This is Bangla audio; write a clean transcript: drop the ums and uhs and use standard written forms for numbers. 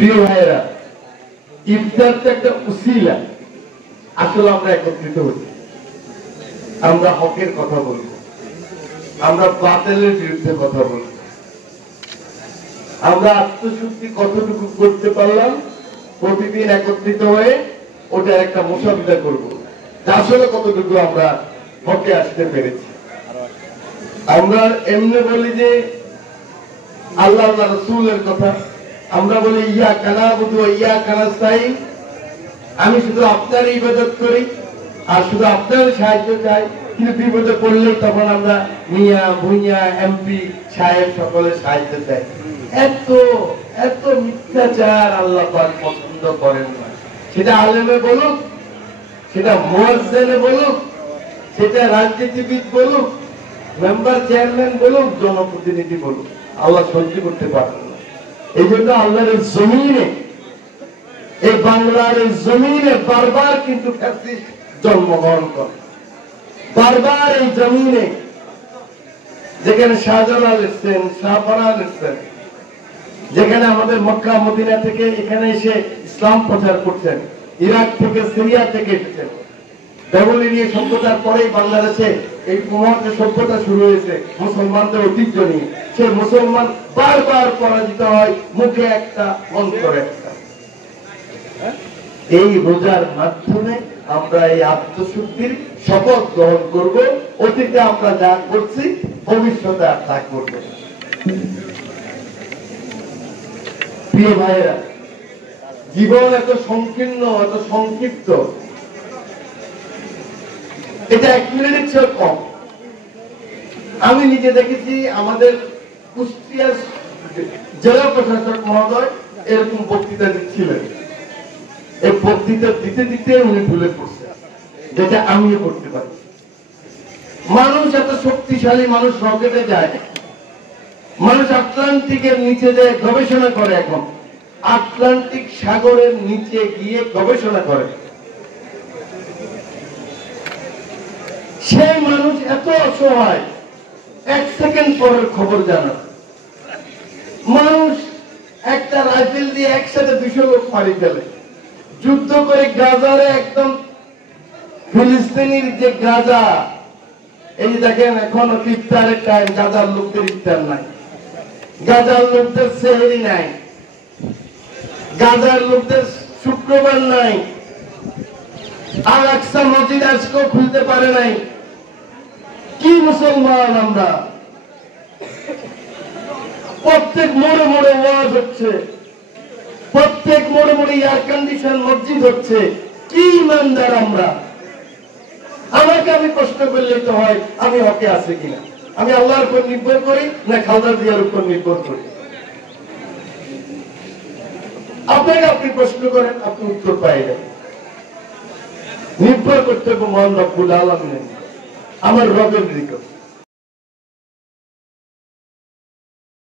প্রিয় ভাইয়েরা, ইফতার তো একটা উসিলা। আসলে আমরা একত্রিত হচ্ছি, আমরা হকের কথা বলবো, আমরা বাতিলের বিরুদ্ধে কথা বলবো, আমরা আত্মশুদ্ধি কতটুকু করতে পারলাম প্রতিদিন একত্রিত হয়ে ওটা একটা মোকাবিলা করবো, আসলে কতটুকু আমরা হকে আসতে পেরেছি। আমরা এমনি বলি যে আল্লাহ রাসূলের কথা, আমরা বলি ইয়া কানা বুধু ইয়া কানা স্থায়ী, আমি শুধু আপনার ইবাদত করি আর শুধু আপনার সাহায্য চাই, কিন্তু বিপদে পড়লেই তখন আমরা মিয়া ভুইয়া এমপি সাহেব সকলের সাহায্য চাই। এত এত মিথ্যাচার আল্লাহ পাক পছন্দ করেন না। সেটা আলেমে বলুক, সেটা মুয়াজ্জিনে বলুক, সেটা রাজনীতিবিদ বলুক, মেম্বার চেয়ারম্যান বলুক, জনপ্রতিনিধি বলুক, আল্লাহ সহ্য করতে পারেন না। এই জন্য আল্লাহর জমিনে, এই বাংলার জমিনে বারবার কিন্তু ফ্যাসিস্ট জন্মগ্রহণ করে। বারবার এই জমিনে যেখানে শাহজালাল এসছেন, শাহপারান এসছেন, যেখানে আমাদের মক্কা মদিনা থেকে এখানে এসে ইসলাম প্রচার করছেন, ইরাক থেকে সিরিয়া থেকে এসেছেন, ব্যাবিলনীয় সভ্যতার পরেই বাংলাদেশে এই কুমারদের সভ্যতা শুরু হয়েছে মুসলমানদের ঐতিহ্য নিয়ে। সে মুসলমান বারবার পরাজিত হয়, মুখে একটা অন্তরে একটা। এই রোজার মাধ্যমে আমরা এই আত্মশুদ্ধির শপথ গ্রহণ করব, অতীতে আমরা যা করছি ভবিষ্যতে আর তা করব। প্রিয় ভাইয়েরা, জীবন এত সংকীর্ণ, এত সংক্ষিপ্ত, এটা 1 মিনিটের চেয়ে কম। আমি নিজে দেখেছি আমাদের কুষ্টিয়া জেলা প্রশাসক মহোদয় এরকম বক্তৃতা দিচ্ছিলেন, এই বক্তৃতা দিতে দিতে উনি ভুলে পড়ছেন, যেটা আমিও করতে পারি। মানুষ এত শক্তিশালী, মানুষ রকেটে যায়, মানুষ আটলান্টিকের নিচে যে গবেষণা করে, এখন আটলান্টিক সাগরের নিচে গিয়ে গবেষণা করে। সেই মানুষ এত অসহায়, 1 সেকেন্ড পরের খবর জানা। মানুষ একটা রাইফেল দিয়ে একসাথে 200 লোক মারি ফেলে, যুদ্ধ করে গাজারে একদম ফিলিস্তিনির যে গাজা, এই দেখেন এখনো ইফতারের টাইম, গাজার লোকদের ইফতার নাই, গাজার লোকদের সেহরি নাই, গাজার লোকদের শুক্রবার নাই, আল আকসা মসজিদ আজকেও খুলতে পারে নাই। কি মুসলমান আমরা! প্রত্যেক মোড়ে মোড়ে ওয়াজ হচ্ছে, প্রত্যেক মোড়ে মোড়ে এয়ার কন্ডিশন মসজিদ হচ্ছে। কি ইমানদার আমরা! আমাকে আমি প্রশ্ন করলেই তো হয়, আমি হকে আছে কিনা? আমি আল্লাহর উপর নির্ভর করি না খালেদা জিয়ার উপর নির্ভর করি? আপনাকে আপনি প্রশ্ন করেন, আপনি উত্তর পাই যাবেন। নির্ভর করতে হবে মহান রব্বুল আলামিনের, আমার রবের নিকট।